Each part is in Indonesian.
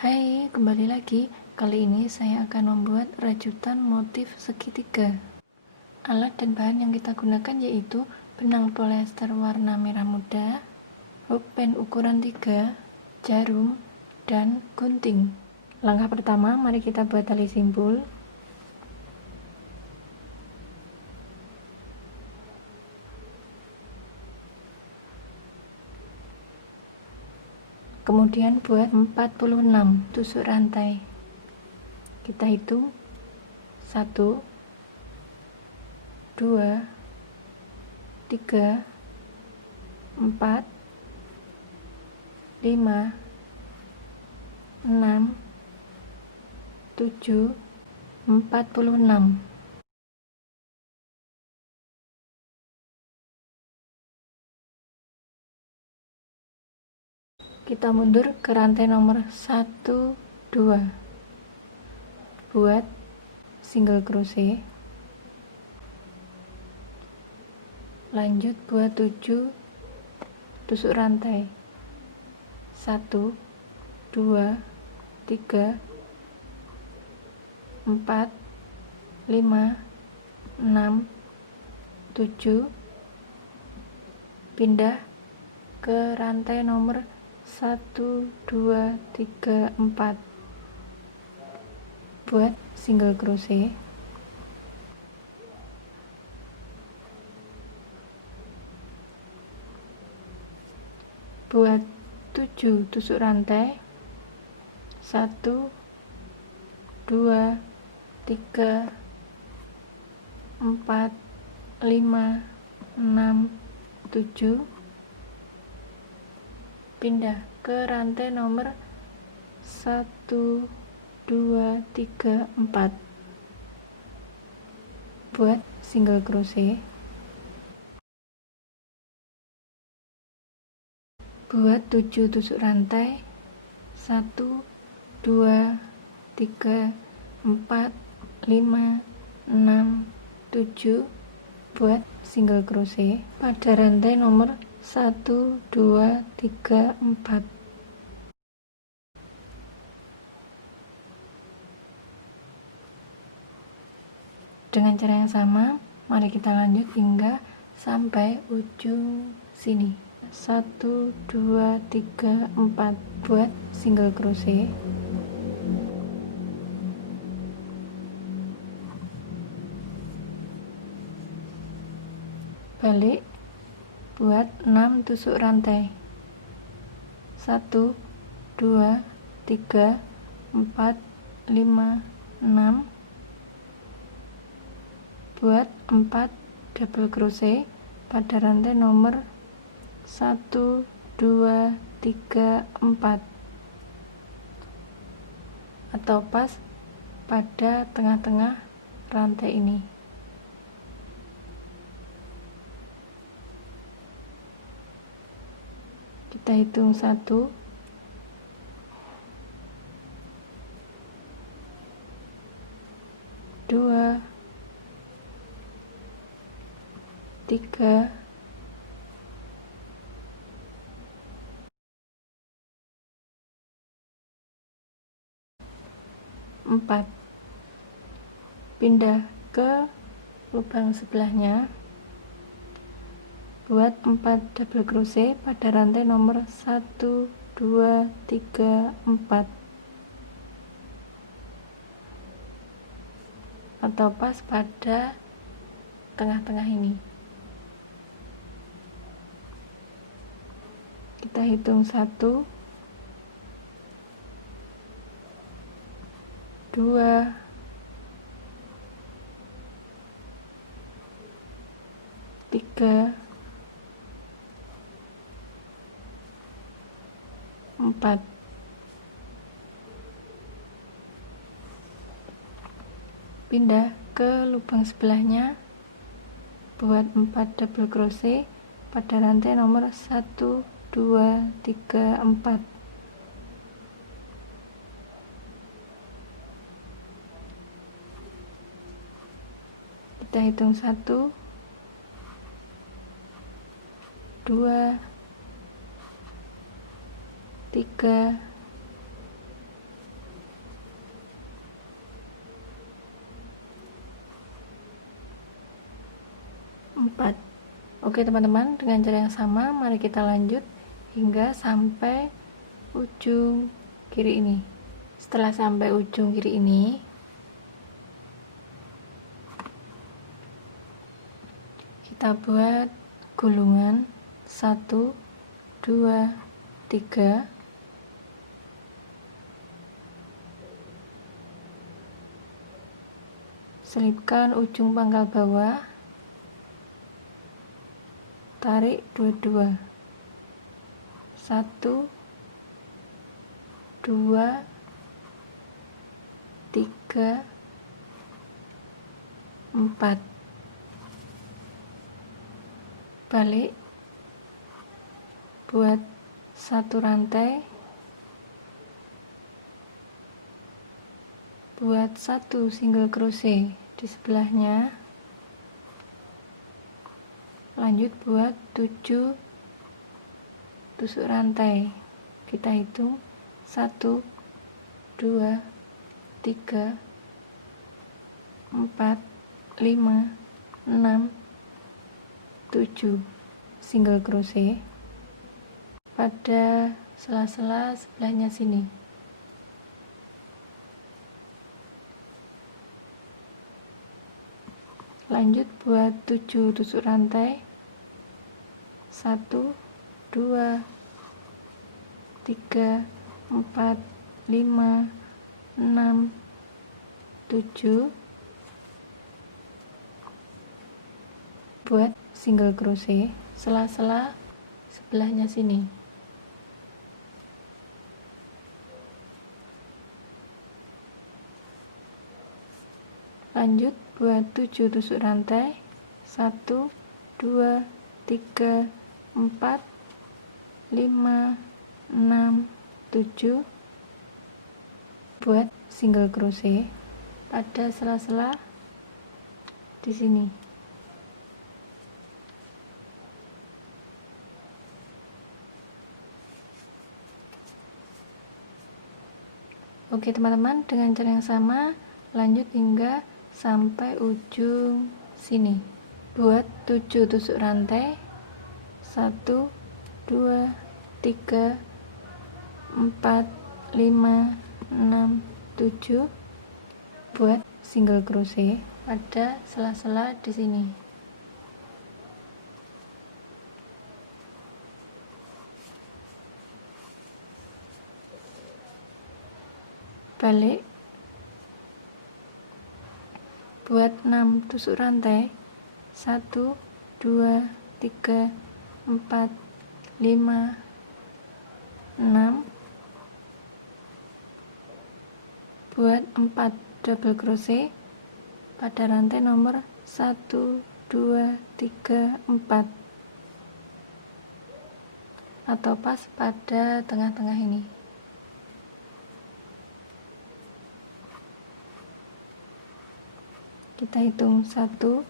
Hai, kembali lagi. Kali ini saya akan membuat rajutan motif segitiga. Alat dan bahan yang kita gunakan yaitu benang polyester warna merah muda, pulpen ukuran 3, jarum, dan gunting. Langkah pertama, mari kita buat tali simpul. Kemudian buat 46 tusuk rantai. Kita hitung 1, 2, 3, 4, 5, 6, 7, 46. Kita mundur ke rantai nomor 1, 2. Buat single crochet. Lanjut buat 7 tusuk rantai. 1, 2, 3, 4, 5, 6, 7. Pindah ke rantai nomor 1, 2, 3, 4. Buat single crochet. Buat 7 tusuk rantai. 1, 2, 3, 4, 5, 6, 7. Pindah ke rantai nomor 1, 2, 3, 4. Buat single crochet. Buat 7 tusuk rantai. 1, 2, 3, 4, 5, 6, 7. Buat single crochet pada rantai nomor 1, 2, 3, 4. Dengan cara yang sama, mari kita lanjut hingga sampai ujung sini. 1, 2, 3, 4. Buat single crochet. Balik, buat 6 tusuk rantai. 1, 2, 3, 4, 5, 6. Buat 4 double crochet pada rantai nomor 1, 2, 3, 4, atau pas pada tengah-tengah rantai ini. Kita hitung 1, 2, 3, 4. Pindah ke lubang sebelahnya. Buat 4 double crochet pada rantai nomor 1, 2, 3, 4, atau pas pada tengah-tengah ini. Kita hitung 1, 2, 3, 4. Pindah ke lubang sebelahnya. Buat 4 double crochet pada rantai nomor 1, 2, 3, 4. Kita hitung 1, 2, 3, 4. Oke teman-teman, dengan cara yang sama mari kita lanjut hingga sampai ujung kiri ini. Setelah sampai ujung kiri ini, kita buat gulungan 1, 2, 3, selipkan ujung pangkal bawah, tarik dua-dua, 1, 2, 3, 4, balik, buat satu rantai, buat satu single crochet di sebelahnya, lanjut buat 7 tusuk rantai. Kita hitung 1, 2, 3, 4, 5, 6, 7 single crochet pada sela-sela sebelahnya sini. Lanjut buat 7 tusuk rantai, 1, 2, 3, 4, 5, 6, 7, buat single crochet sela-sela sebelahnya sini. Lanjut buat 7 tusuk rantai, 1, 2, 3, 4, 5, 6, 7, buat single crochet pada sela-sela di sini. Oke teman-teman, dengan cara yang sama lanjut hingga sampai ujung sini. Buat 7 tusuk rantai, 1, 2, 3, 4, 5, 6, 7, buat single crochet pada sela-sela di sini. Balik, buat 6 tusuk rantai, 1, 2, 3, 4, 5, 6, buat 4 double crochet pada rantai nomor 1, 2, 3, 4 atau pas pada tengah-tengah ini. Kita hitung 1,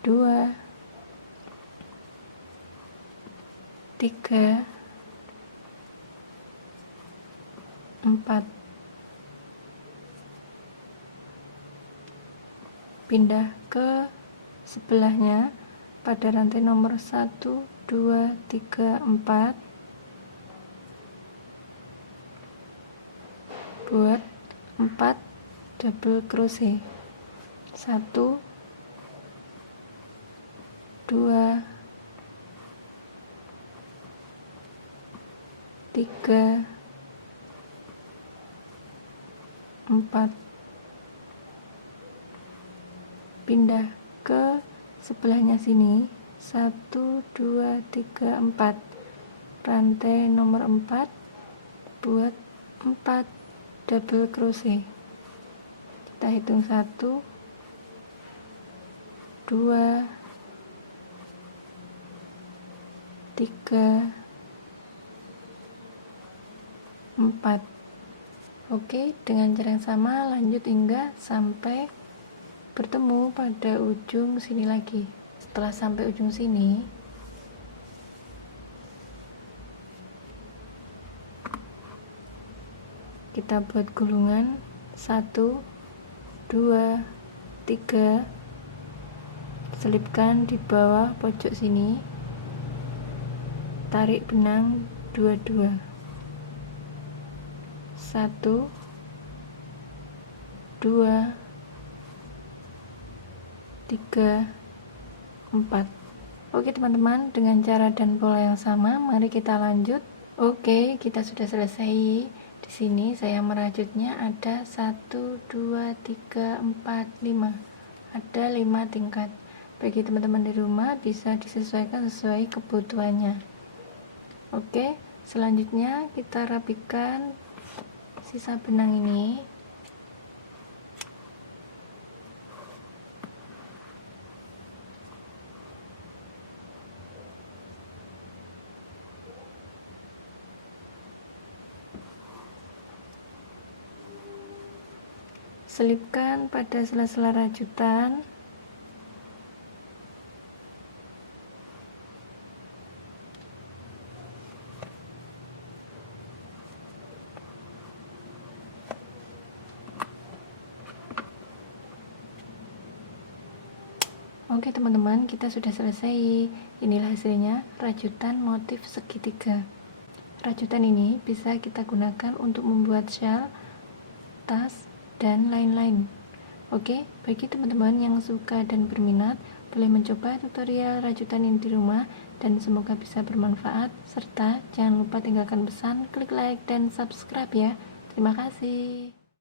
2, 3, 4, pindah ke sebelahnya pada rantai nomor 1, 2, 3, 4, buat 4 double crochet, 1, 2, 3, 4, pindah ke sebelahnya sini, 1, 2, 3, 4, rantai nomor 4, buat 4 double crochet. Kita hitung 1, 2, 3, 4. Oke, dengan cara yang sama lanjut hingga sampai bertemu pada ujung sini lagi. Setelah sampai ujung sini, kita buat gulungan 1, 2, 3, selipkan di bawah pojok sini, tarik benang 22, 1, 2, 3, 4. Oke teman-teman, dengan cara dan pola yang sama, mari kita lanjut. Oke, kita sudah selesai. Di sini saya merajutnya ada 1, 2, 3, 4, 5. Ada 5 tingkat. Bagi teman-teman di rumah bisa disesuaikan sesuai kebutuhannya. Oke, selanjutnya kita rapikan sisa benang ini. Selipkan pada sela-sela rajutan. Oke teman-teman, kita sudah selesai. Inilah hasilnya, rajutan motif segitiga. Rajutan ini bisa kita gunakan untuk membuat shawl, tas, dan lain-lain. Oke, bagi teman-teman yang suka dan berminat, boleh mencoba tutorial rajutan ini di rumah, dan semoga bisa bermanfaat. Serta jangan lupa tinggalkan pesan, klik like, dan subscribe ya. Terima kasih.